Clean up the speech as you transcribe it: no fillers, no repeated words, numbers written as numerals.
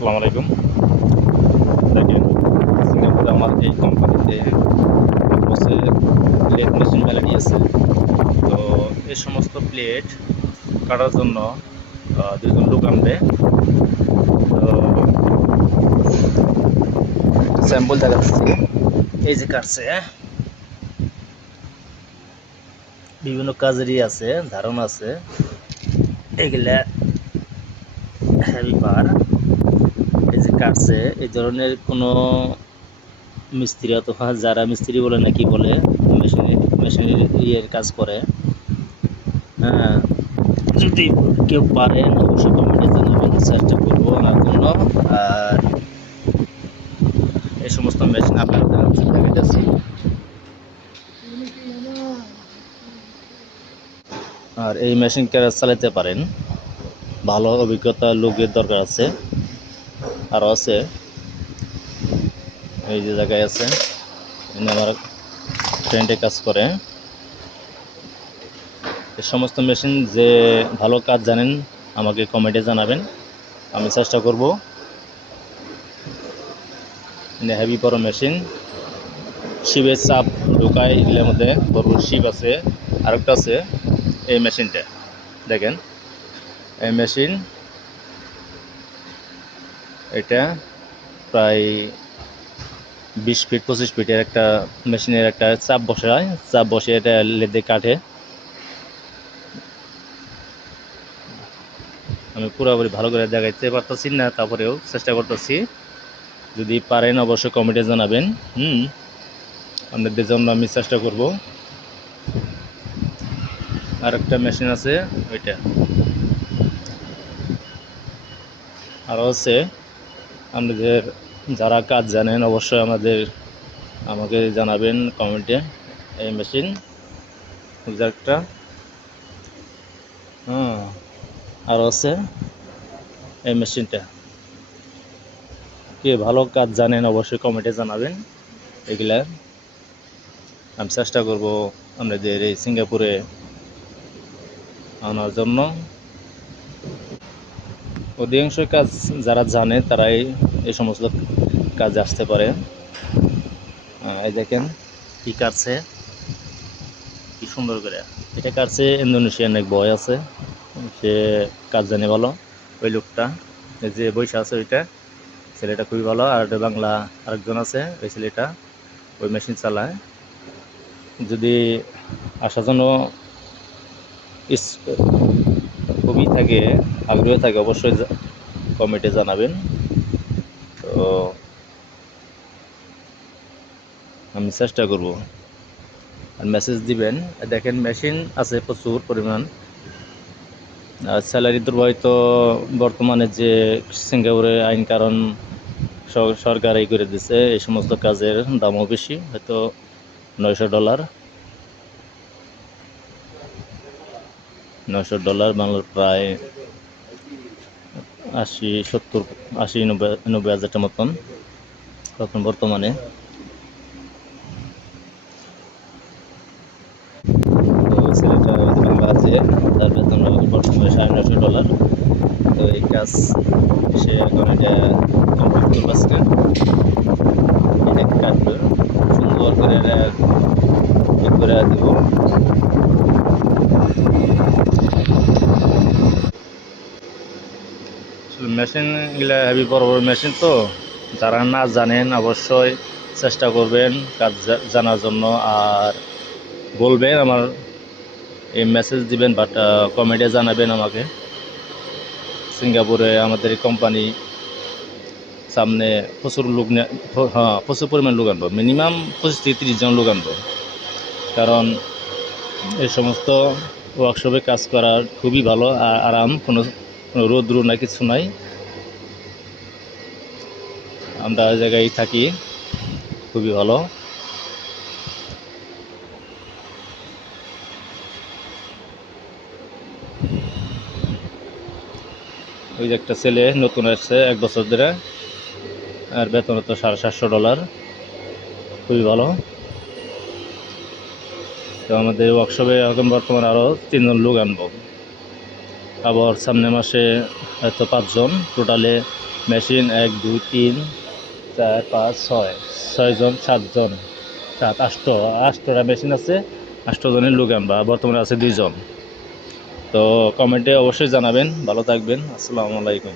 আসসালামু আলাইকুম। দেখেন, সিঙ্গাপুরে আমার এই কোম্পানিতে বসে প্লেট মেশিন মেলা নিয়েছে। তো এই সমস্ত প্লেট কাটার জন্য দুজন লোক আনবে। তো স্যাম্পল দেখাচ্ছি, এই যে কাটছে, বিভিন্ন কাজেরই আছে, ধারণা আছে। এগুলা হেল্পার, এই যে কাটছে, এই ধরনের কোনো মিস্ত্রি অথবা যারা মিস্ত্রি বলে নাকি বলে মেশিনের ইয়ের কাজ করে। হ্যাঁ, যদি কেউ পারেন অবশ্যই কমেন্টে জানাবেন, চেষ্টা করবো আনার জন্য। আর এই সমস্ত মেশিন আপনারা দেখাচ্ছি। আর এই মেশিন কারা চালাতে পারেন, ভালো অভিজ্ঞতা লোকের দরকার আছে। আরও আছে, এই যে জায়গায় আছে, আমার ফ্রেন্ডে কাজ করে। এই সমস্ত মেশিন যে ভালো কাজ জানেন আমাকে কমেন্টে জানাবেন, আমি চেষ্টা করব। হেভি বড় মেশিন, শিবের চাপ ঢোকায়, এগুলোর মধ্যে বড় শিব আছে। আরেকটা আছে এই মেশিনটা, দেখেন এই মেশিন, এটা প্রায় 20 ফিট 25 ফিটের একটা মেশিনের একটা চাপ বসায়, চাপ বসে এটা লেদে কাটে। আমি পুরোপুরি ভালো করে দেখাইতে পারতেছি না, তারপরেও চেষ্টা করতেছি। যদি পারেন অবশ্যই কমেন্টে জানাবেন। আপনাদের জন্য আমি চেষ্টা করব। আর একটা মেশিন আছে ওইটা, আরও আছে। আপনাদের যারা কাজ জানেন অবশ্যই আমাকে জানাবেন কমেন্টে। এই মেশিন একটা, আরও আছে এই মেশিনটা। কে ভালো কাজ জানেন অবশ্যই কমেন্টে জানাবেন। এগুলা আমি চেষ্টা করব আপনাদের এই সিঙ্গাপুরে আনার জন্য। অধিকাংশ কাজ যারা জানে তারাই এই সমস্ত কাজ আসতে পারে। এই দেখেন কি কাটছে, কি সুন্দর করে এটা কাটছে। ইন্দোনেশিয়ান এক বয় আছে, সে কাজ জানে ভালো। ওই লোকটা যে বৈশা আছে, ওইটা ছেলেটা খুবই ভালো। আর বাংলা আরেকজন আছে, ওই ছেলেটা ওই মেশিন চালায়। যদি আসার জন্য খুবই থাকে, আগ্রহ থাকে, অবশ্যই কমেন্টে জানাবেন। তো আমি চেষ্টা করব, আর মেসেজ দিবেন। দেখেন মেশিন আছে প্রচুর পরিমাণ। স্যালারি দুর্বল তো বর্তমানে যে সিঙ্গাপুরে আইন কারণ সরকার এই করে দিছে, এই সমস্ত কাজের দামও বেশি, হয়তো $900। $900 বাংলার প্রায় 80 70 80 90 হাজারটার মতন এখন বর্তমানে। তো ছেলেটা বাংলা আছে, তার বেতন বর্তমানে $950। তো এই কাজ সে এখন এটা কমপ্লিট করতে পারছে না। এটা কাটবে সুন্দর করে, এটা করে দেব। মেশিনগুলো হেভি বড় বড় মেশিন, তো যারা না জানেন অবশ্যই চেষ্টা করবেন কাজ জানার জন্য। আর বলবেন আমার এই মেসেজ দিবেন, বাট কমেন্টে জানাবেন আমাকে। সিঙ্গাপুরে আমাদের এই কোম্পানি সামনে প্রচুর লোক, হ্যাঁ প্রচুর পরিমাণ লোক আনবো, মিনিমাম 25 থেকে 30 জন লোক আনবো। কারণ এই সমস্ত ওয়ার্কশপে কাজ করা খুবই ভালো, আরাম, কোনো রোদ্রু না কিছু নাই। আমরা জায়গায় থাকি, খুবই ভালো। ওই যে একটা ছেলে নতুন আসছে 1 বছর ধরে, আর বেতন তো $750, খুবই ভালো। তো আমাদের ওয়ার্কশপে এখন বর্তমানে আরও 3 জন লোক আনবো। আবার সামনের মাসে হয়তো 5 জন, টোটালে মেশিন 1 2 3 4 5 6 6জন 7জন 8টা মেশিন আছে। 8 জনের লোক আমরা, বর্তমানে আছে 2জন। তো কমেন্টে অবশ্যই জানাবেন। ভালো থাকবেন। আসসালামু আলাইকুম।